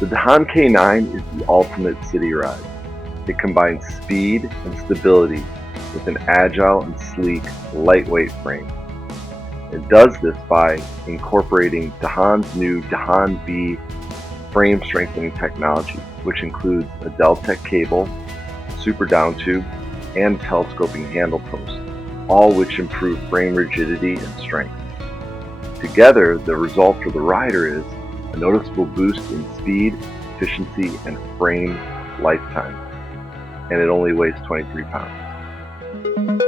The Dahon K9 is the ultimate city ride. It combines speed and stability with an agile and sleek, lightweight frame. It does this by incorporating Dahon's new Dahon B frame strengthening technology, which includes a Deltec cable, super down tube, and telescoping handle post, all which improve frame rigidity and strength. Together, the result for the rider is a noticeable boost in speed, efficiency, and frame lifetime, and it only weighs 23 pounds.